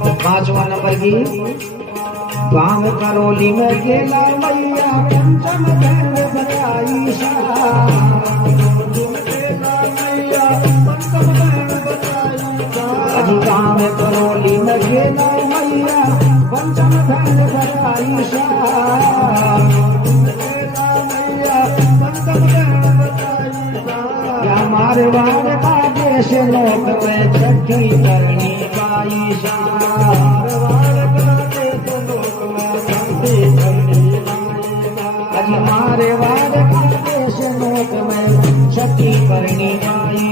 पांचवा नंबर की गांव करोली में गेला मैया पंचम धन बनाई अजी गांव करोली में गेला मैया पंचम धन बनाई मारवाड़ का देश लोक में छठी करनी पाई अजी मारवाड़ का देश लोक में छठी करनी पाई